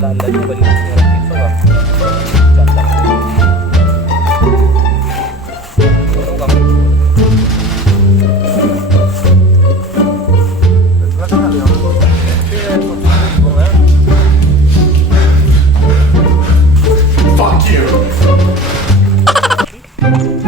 ala-ala nyo balik ng piso ba? Cantang ko. Fuck you. NANI?!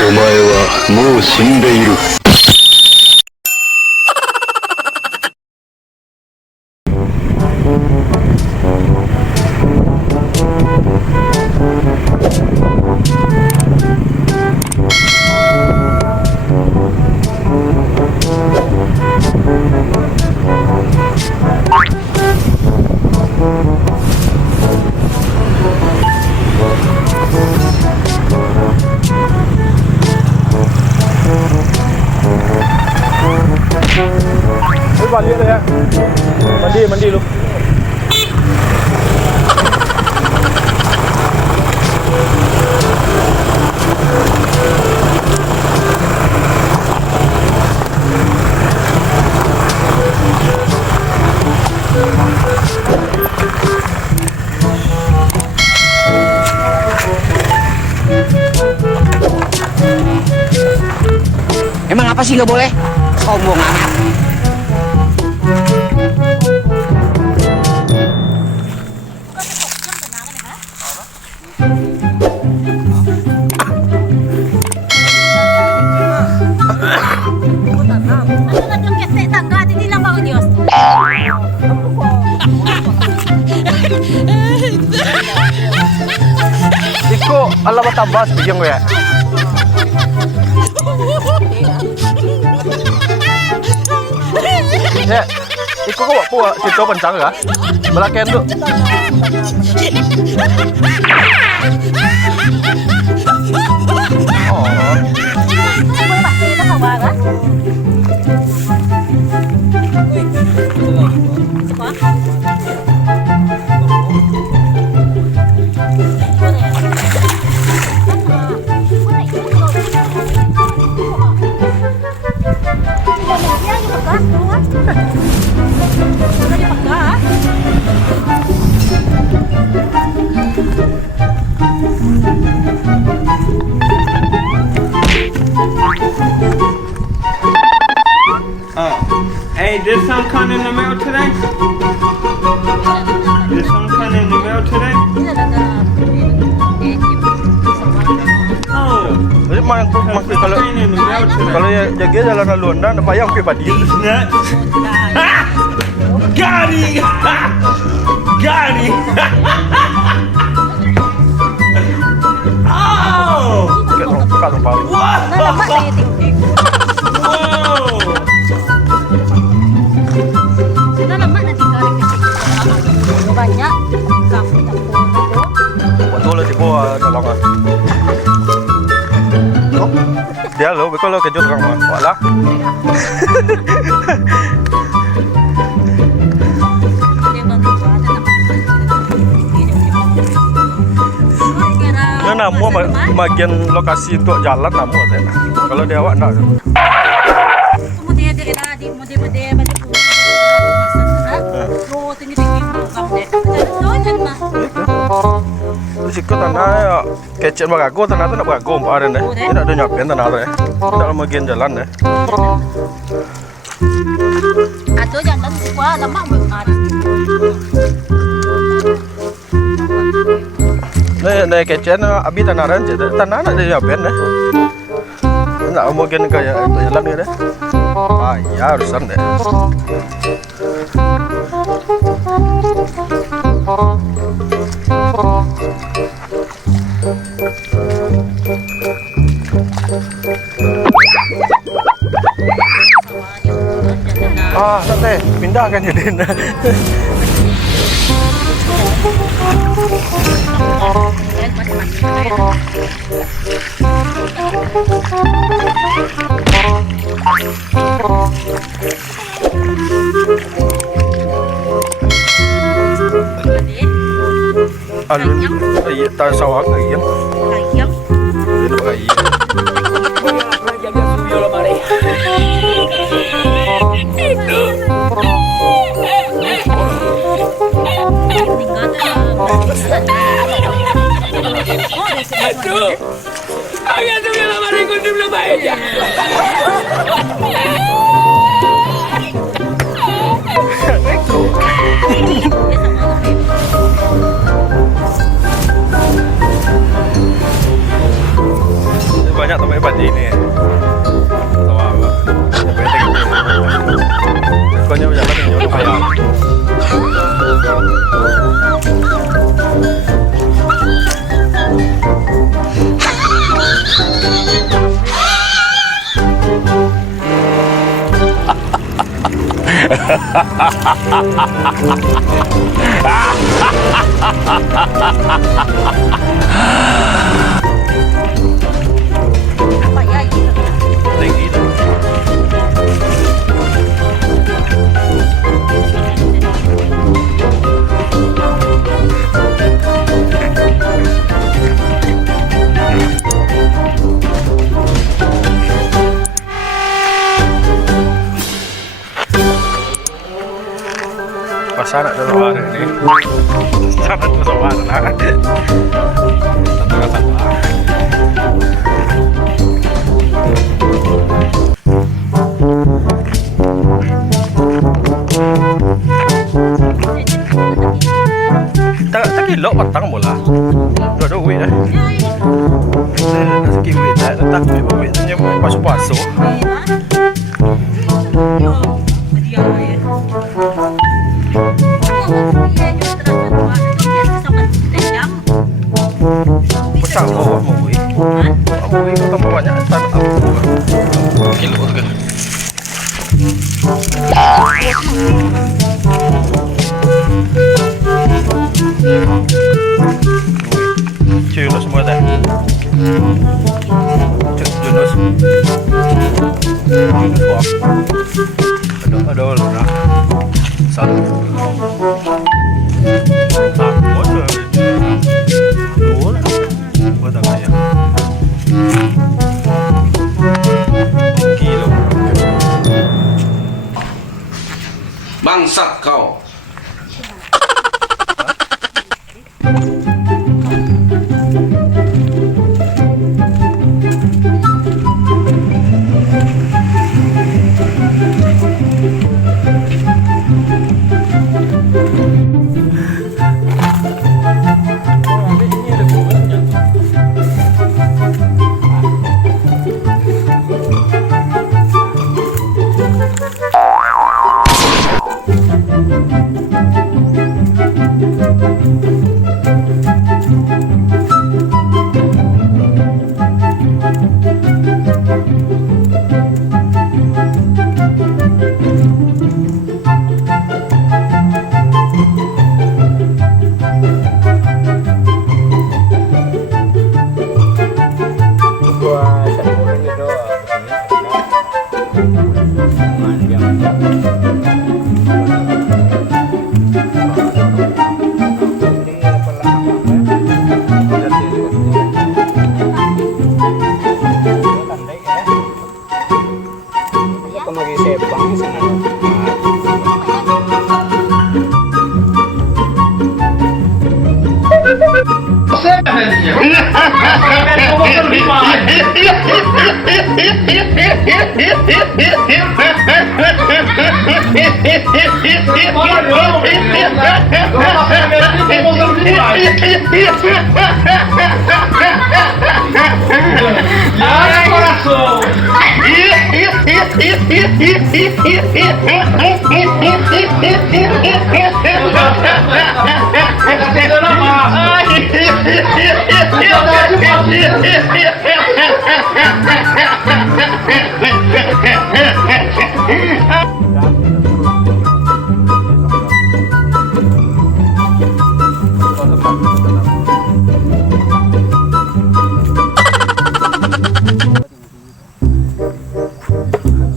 お前はもう死んでいる。Balik dah ya. Mandi lu. Emang apa sih nggak boleh? Sombong amat. Iko ala batabas bigyan ko ya. Ya, iko ko po dito pancang ka. Malaken do. Hey, did some come in the mail today? Did some come in the mail today? Oh, Jadi kalau ya jaga jalan Luanda, apa yang ke Padi? Gari, Gari. Oh, Kalau Paul. wow. Banyak kamu Betul di bawah tolongan. Dia lo, kalau kejut orang mah, walah. Nah, namu bagian lokasi untuk jalan namu ada. Kalau dia awak nak. Sikut tanah kecil bagago tanah tu nak bagago umparan deh. Tidak ada nyapen tanah tu ya. Tidak bagian jalan deh. Atau jangan sekolah lama berada. Nih kecil abi tanah ranca tanah nak dia nyapen deh. Nak bagian kayak itu jalan ni deh. Ah ya harusan deh. Ah, sate, pindahkan ya Din. Alun, iya, tak sawang lagi ya. Ayam. Ini pakai iya. Banyak teman hebat ini. Tahu apa? Pokoknya berjalan dengan jauh lumayan. Apa ya itu? Tinggi itu. Sana ada luar ini. Sana ada luar lah. Satu. Tak kilo patang bola. Dua duit dah. Nasi kiwi dah. Tak duitnya pasu-pasu. Besar bawah mau itu tambah banyak tanah kilo tu kan. Junus semua dah. Junus. Ada lah. Satu. Bangsat kau.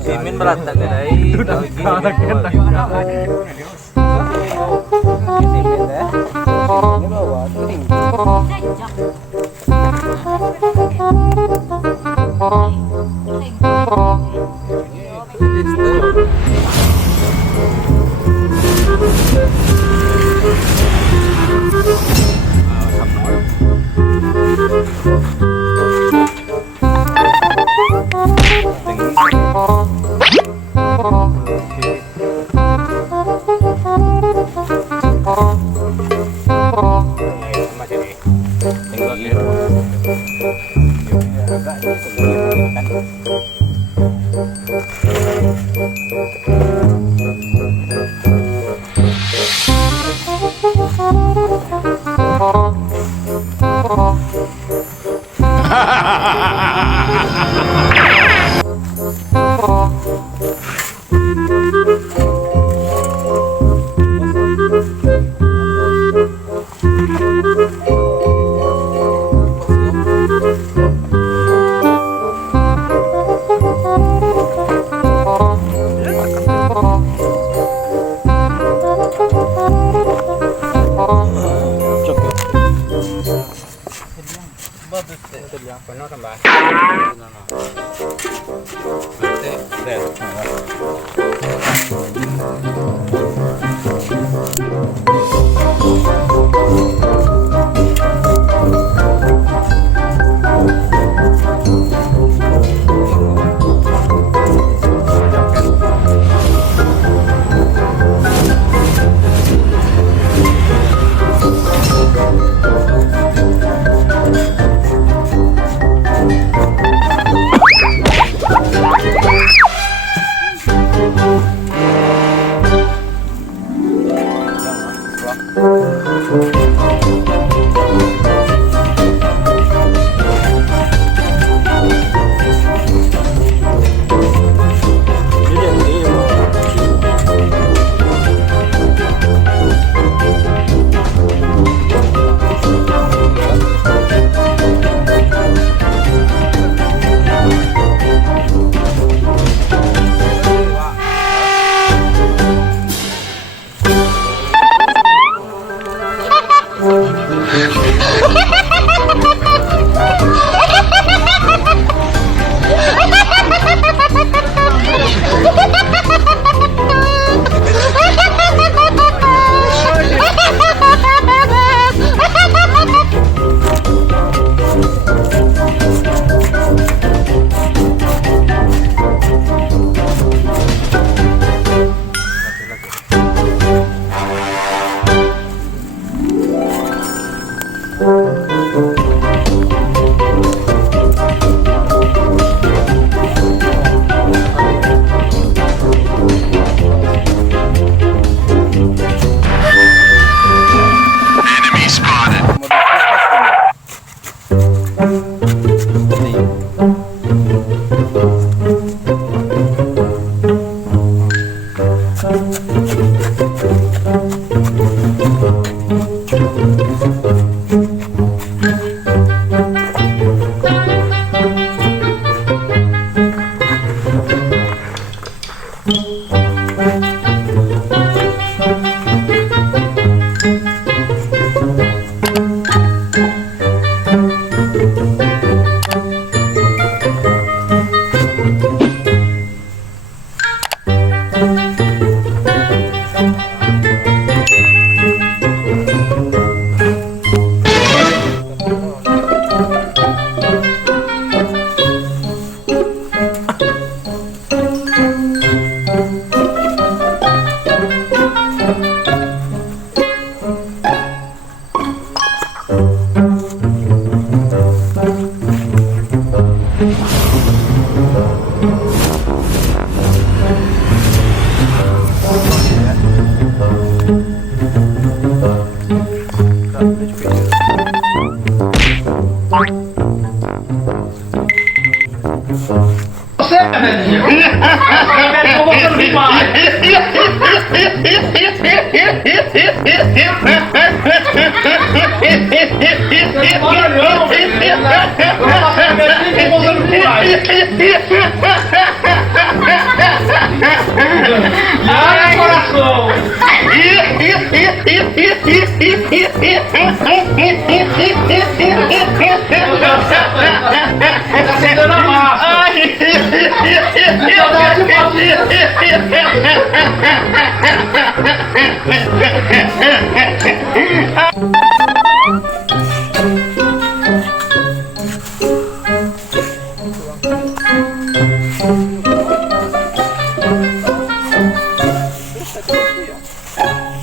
Simin berantak dari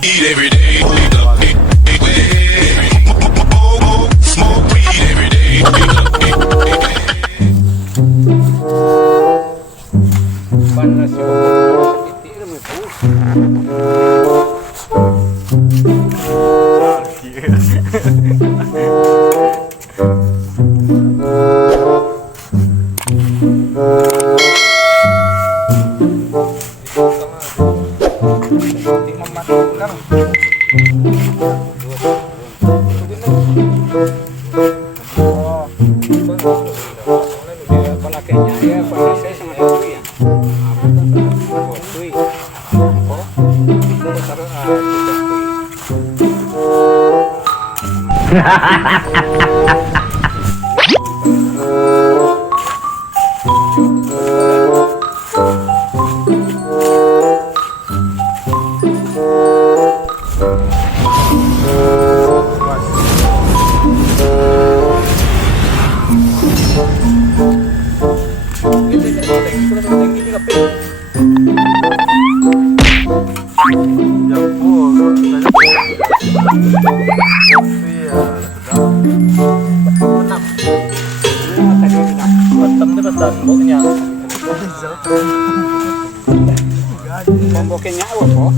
Eat every day. Smoke weed every day. Pembokengnya apa?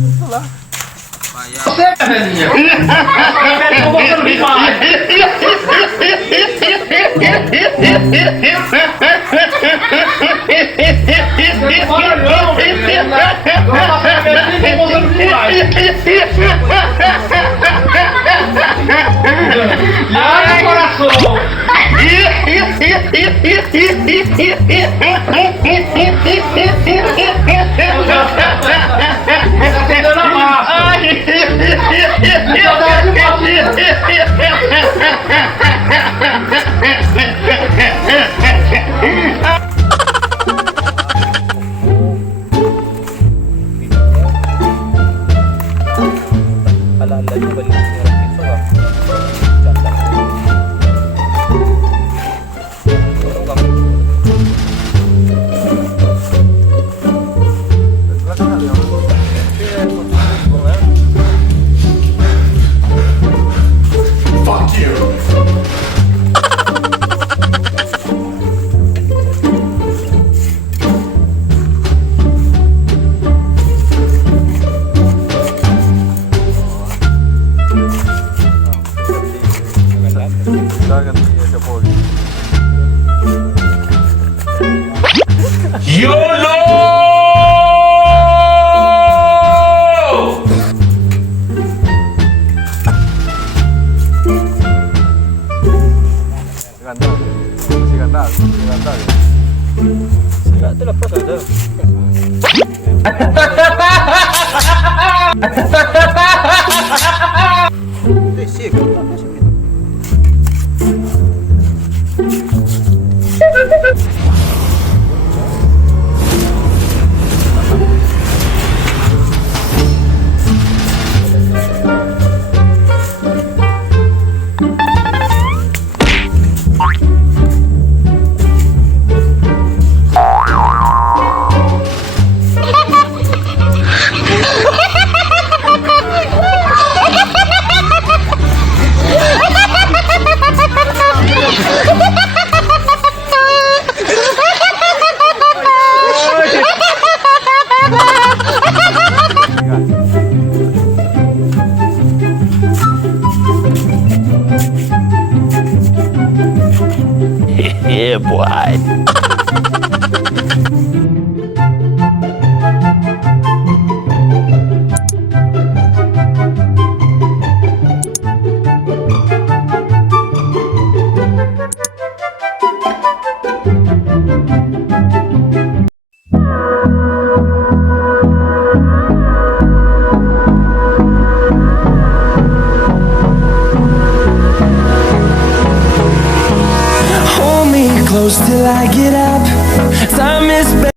Yeah, boy.